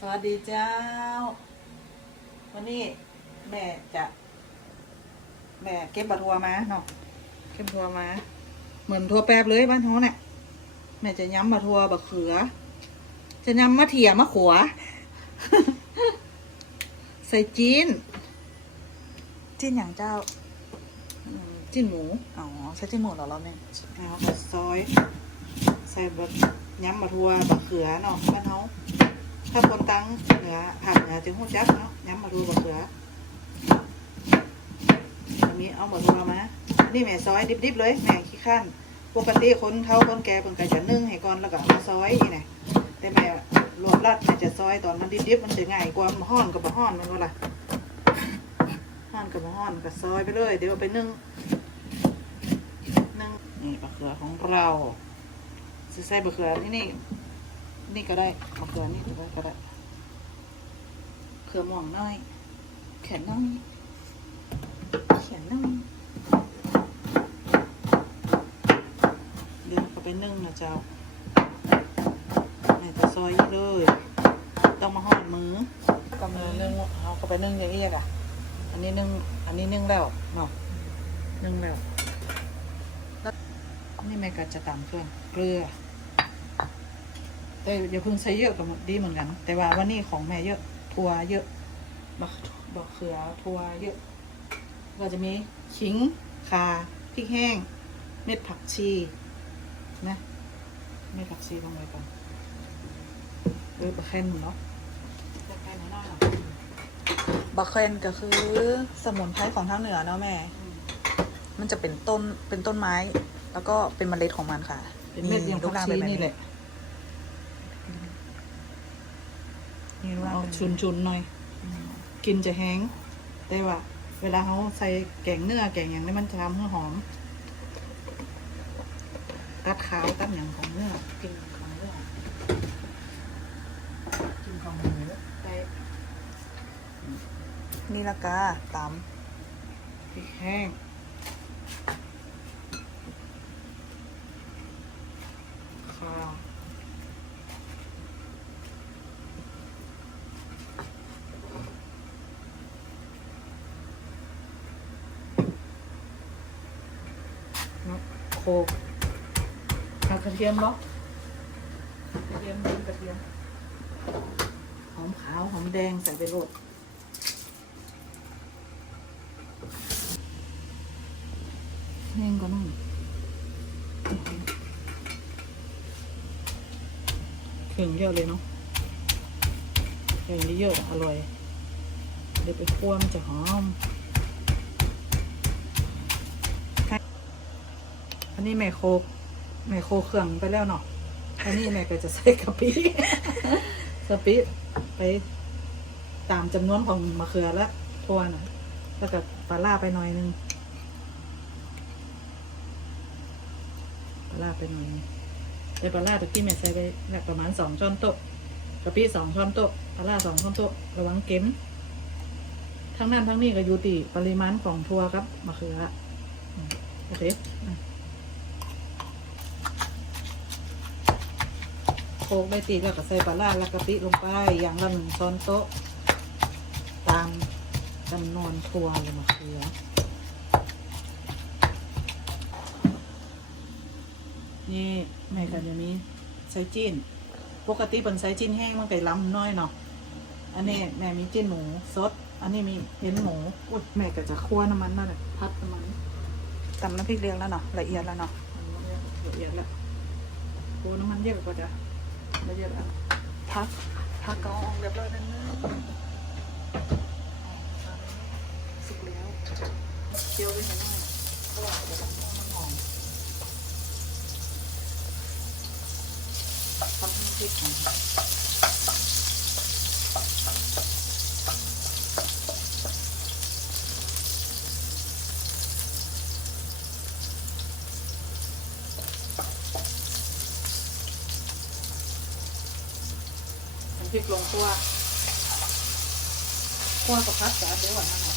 สวัสดีเจ้า วันนี้แม่จะ แม่เก็บบัตรทัวมาเนาะเก็บทัวมา เหมือนทัวแป๊บเลยบ้านท้องเนี่ยแม่จะย้ำบัตรทัวบักเขือ จะย้ำมะเถียมะขัว ใส่จีนจิ้นอย่างเจ้าอืมจีนหมูอ๋อใช่จิ้นหมูเหรอเราเนี่ยเอาบักซอย ใส่บักย้ำบัตรทัวบักเขือเนาะบ้านท้อง ถ้าคนตั้งเหนือผักเหนือจะหู้จักเนาะย้ำบัตรทัวบักเขืออันนี้เอาหมดตัวมานี่แม่ซอยดิบๆเลยแม่ขี้ขั้นปกติคนเท่าคนแก่เพิ่นก็จะนึ่งให้ก่อนแล้วก็มาซอยนี่นะแต่แม่รวบรัดแม่จะซอยตอนมันดิบๆมันจะง่ายกว่ามันห้อนกับห้อนมันว่าล่ะห้อนกับห้อนก็ซอยไปเลย เดี๋ยวไปนึ่งนึ่งนี่บะเขือของเราสิใส่บะเขือที่นี่ นี่ก็ได้บะเขือนี่ก็ได้ก็ได้เขือม่วงน้อยแขนน้อยเขียนนึ่งเดี๋ยวก็ไปนึ่งนะเจ้าแม่จะซอยเลย ต้องมาหอดมือกำลังนึ่งเอาก็ไปนึ่งอย่างนี้อะอันนี้นึ่งอันนี้นึ่งแล้วเนาะนึ่งแล้วนี่แม่ก็จะตำเครื่องเกลือ แต่อย่าเพิ่งใช้เยอะกับดีเหมือนกัน แต่ว่าวันนี้ของแม่เยอะทัวเยอะบักบักเขือทัวเยอะ ก็จะมีขิงข่าพริกแห้ง เม็ดผักชีนะเม็ดผักชีลงไปก่อนเออบะแคนเนาะบักเคนก็คือสมุนไพรของทางเหนือเนาะแม่ มันจะเป็นต้นเป็นต้นไม้ แล้วก็เป็นเมล็ดของมันค่ะ เป็นเม็ดอย่างรูผัปกร่างชีเป็นแบบนี่นี้แหละ มีรูปร่างเอาเป็นชุนๆหน่อยอืมกินจะแห้ง แต่ว่า เวลาเขาใส่แกงเนื้อแกงอย่างนี้มันจะทำให้หอม ตัดขาวตัดอย่างของเนื้อกินของเนื้อกินของหมูไปนี่ละกาตพริกแห้งข้าวเโคกเอากระเทียมบ่กระเทียมกระเทียม หอมขาว หอมแดงใส่ไปโรดแห้งก็นั่งเครื่องเยอะเลยเนาะเครื่องเยอะอร่อย เดี๋ยวไปคั่วมันจะหอม อันนี้แม่โคกแม่โคกเครื่องไปแล้วเนาะอันนี้แม่ก็จะใส่กะปิกะปิไป ตามจำนวนของมะเขือและทัวน่อยแล้วก็ปลาล่าไปหน่อยนึงปลาร้าไปหน่อยนึงแต่ปลาร้าตะกี้แม่ใส่ไปประมาณสองช้อนโต๊ะกะปิสองช้อนโต๊ะปลาร้าสองช้อนโต๊ะระวังเก็มทั้งนั้นทั้งนี้ก็อยู่ที่ปริมาณของทัวครับมะเขือโอเคอะ โคกไม่ตีแล้วก็ใส่ปลาร้าและกะปิลงไปอย่างละหนึ่งช้อนโต๊ะ ตามจำนวนทัวเลยมะเขือนี่แม่ก็จะมีไส้จิ้น ปกติเป็นไส้จิ้นแห้งมันไก่ล้ำน้อยเนาะอันนี้แม่มีจิ้นหมูสด อันนี้มีเห็นหมูอุ้ยแม่ก็จะคั่วน้ำมันนั่นแหละพัดน้ำมันำตำน้ำพริกเรียงแล้วเนาะละเอียดแล้วเนาะละเอียดแล้วคั่วน้ำมันเยอะกว่าจะ ไม่เอียดแล้วพักพักกองเรียบร้อยแล้วนะสุกแล้วเคี่ยวไปให้หน่อยเพราะว่าเดี๋ยวมันหอมทำน้ำพริกหอม พริกลงคั่วคั่วกับพัดจานเดี๋ยวกันนั่นแหละ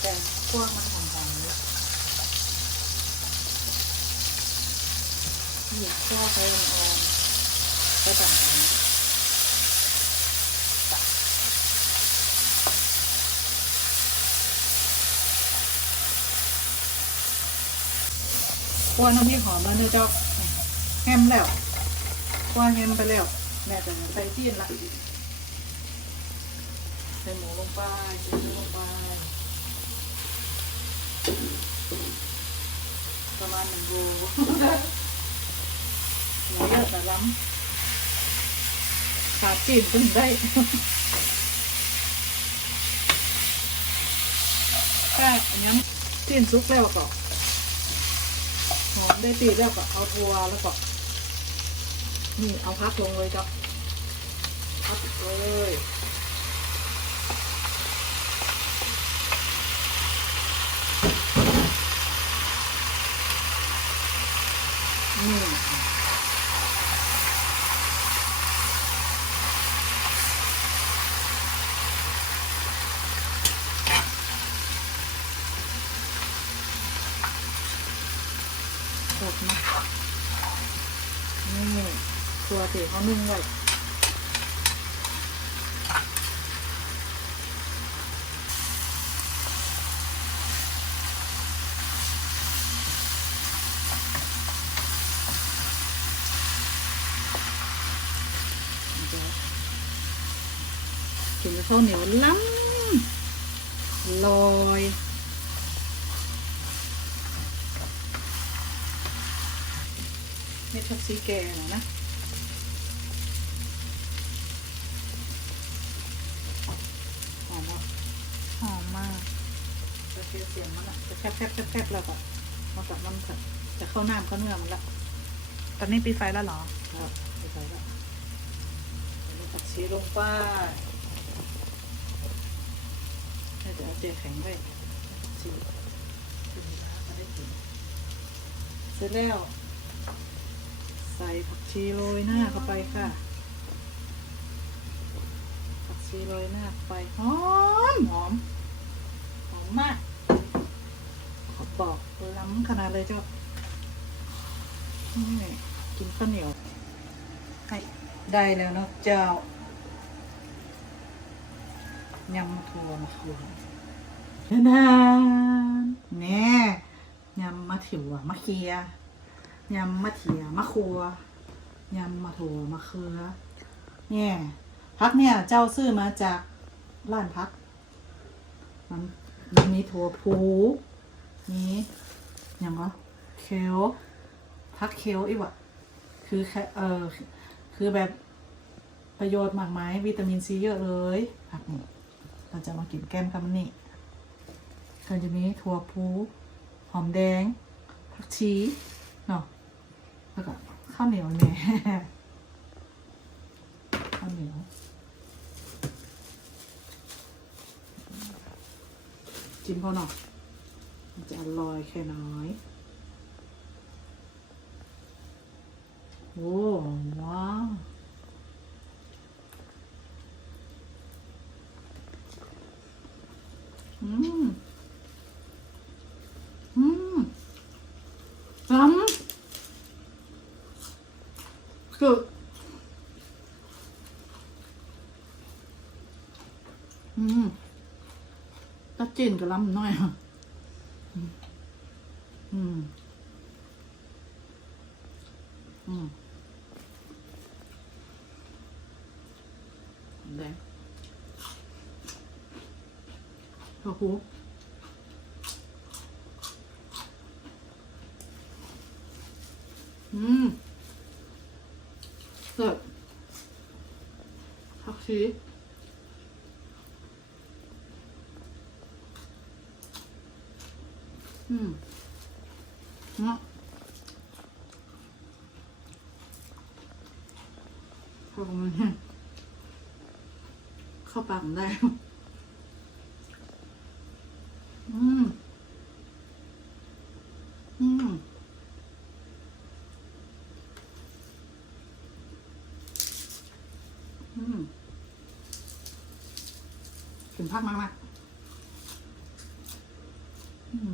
แต่พวมันหอมๆเลยนี่พวไฟอ่อนก็ต่างกันคั่วน้ำพริกหอมแล้วเนี่ยเจ้าแฮมแล้ว คั่วแฮมไปแล้ว แม่จะใส่จีนละใส่หมูลงไปใส่หมูลงไป ประมาณหนึ่งโลหมูเยอะแต่ล้ำขาดจีนก็ถึงได้ถ้าอันนี้จีนซุกแล้วก็หอมได้ตีแล้วก็เอาทัวแล้วก็ นี่เอาพักลงเลยจ้ะพักเลยนี่สดนะนี่ ตัวเตี๋เขานึ่งไว้กินกับข้าวเหนียวล้ำลอยเม็ดผักชีแก่หน่อนะ หอมอะ หอ มมากจะเสียเสียงมันอะจะแคบแคบแคบแคบแล้วก็มากับมันจะจะเข้าน้ำเข้าเนื้อมันละตอนนี้ปีไฟแล้วเหรอครับไปใส่ละใส่ผักชีลงไปให้เดี๋ยวเอาเตียแข็งไว้ผักชีขึ้นมาก็ได้กินเสร็จแล้ว ใส่ผักชีโรยหน้าเข้าไปค่ะผักชีโรยหน้าเข้าไปหอมหอมหอ มาก ขอบอกล้ำขนาดเลยเจ้านี่กินข้าวเหนียวให้ได้แล้วเนาะเจ้ายำมะถั่วมะเขือนานแน่ยำมะถิวมะเขียยำมะเถียมะครัวยำมะถั่วมะเขือเนี่ยพักเนี่ยเจ้าซื้อมาจากร้านพักมัน มันมีถั่วพูมีอย่างก็เคลพักเคลอีกวะคือแค่เออคือแบบประโยชน์มากมายวิตามินซีเยอะเลยผักนี่เราจะมากินแก้มคำนี้ก็จะมีถั่วพูหอมแดงผักชีเนาะแล้วก็ข้าวเหนียวแหน่ข้าวเหนียว จิ้มเขาหน่อยมันจะอร่อยแค่น้อย โอ้ว้าวอืม อืมซ้ำคืออืม ตัดจีนกับล้ำน้อยอะอืม อืมอืมแดงข้าวคูอืมเสิร์ฟผักชี อืมเนาะเข้ามาเนี่ยเข้าปากได้ อืม อืมอืมถึงพักมากๆอืม